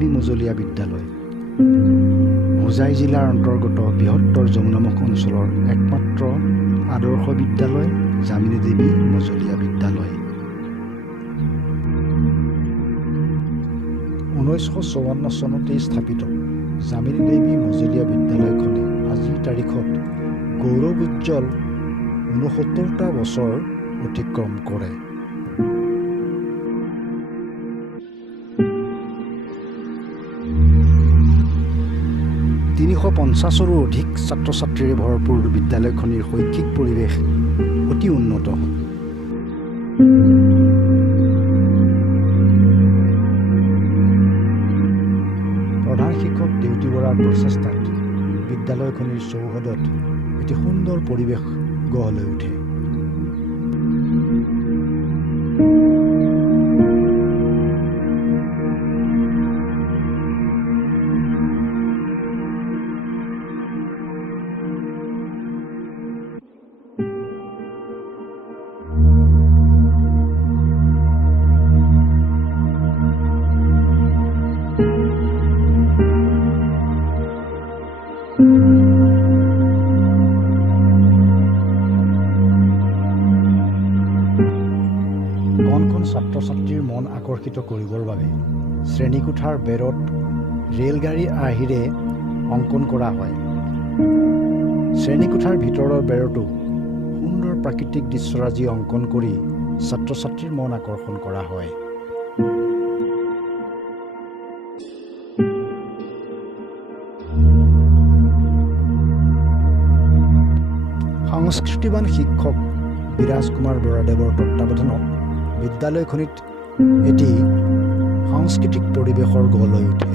দেৱী মজলীয়া বিদ্যালয় হোজাই জিলাৰ অন্তৰ্গত বৃহত্তৰ যমুনামুখ অঞ্চলৰ একমাত্ৰ আদৰ্শ বিদ্যালয় যামিনী দেৱী মজলীয়া বিদ্যালয় 1954 চনতে স্থাপিত যামিনী দেৱী মজলীয়া বিদ্যালয়খনে আজিৰ তাৰিখত গৌৰৱোজ্জ্বল 69টা বছৰ অতিক্ৰম কৰে। তিনিশ 50ৰো অধিক ছাত্ৰ ছাত্ৰীৰে ভৰপূৰ বিদ্যালয়খনিৰ শৈক্ষিক পৰিৱেশ অতি উন্নত। প্ৰধান শিক্ষক দেউতি বৰাৰ প্ৰচেষ্টাত বিদ্যালয়খনিৰ চৌহদত এটি সুন্দৰ পৰিৱেশ গঢ় লৈ উঠে। ছাত্ৰ ছাত্ৰীৰ মন আকৰ্ষিত কৰিবৰ বাবে শ্ৰেণীকোঠাৰ বেৰত ৰেলগাড়ীৰ আৰ্হিৰে অংকন কৰা হয়। শ্ৰেণীকোঠাৰ ভিতৰৰ বেৰতো সুন্দৰ প্ৰাকৃতিক দৃশ্যৰাজি অংকন কৰি ছাত্ৰ ছাত্ৰীৰ মন আকৰ্ষণ কৰা হয়। সংস্কৃতিবান শিক্ষক বিৰাজ কুমাৰ বৰাদেৱৰ তত্বাৱধানত বিদ্যালয়খনিত এটি সাংস্কৃতিক পৰিৱেশৰ গঢ় লৈ উঠে।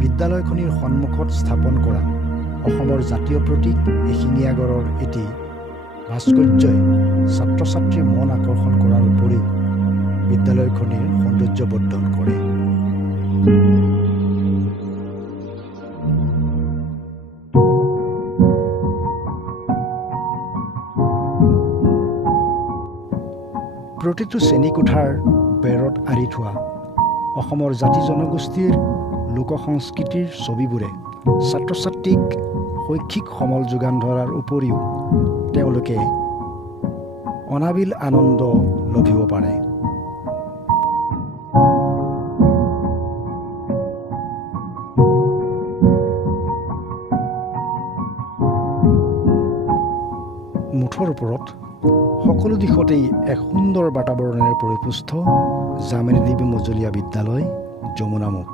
বিদ্যালয়খনিৰ সন্মুখত স্থাপন কৰা অসমৰ জাতীয় প্ৰতীক এশিঙীয়া গড়ৰ এটি ভাস্কৰ্যই ছাত্ৰ ছাত্ৰীৰ মন আকৰ্ষণ কৰাৰ উপৰিও বিদ্যালয়খনিৰ সৌন্দৰ্য বৰ্ধন কৰে। প্ৰতিটো শ্ৰেণীকোঠাৰ বেৰত আঁৰি থোৱা অসমৰ জাতি জনগোষ্ঠীৰ লোক সংস্কৃতিৰ ছবিবোৰে ছাত্ৰ ছাত্ৰীক শৈক্ষিক সমল যোগান ধৰাৰ উপৰিও তেওঁলোকে অনাবিল আনন্দ লভিব পাৰে। মুঠৰ ওপৰত সকলো দিশতেই এক সুন্দৰ বাতাবৰণেৰে পৰিপুষ্ট যামিনী দেৱী মজলীয়া বিদ্যালয় যমুনামুখ।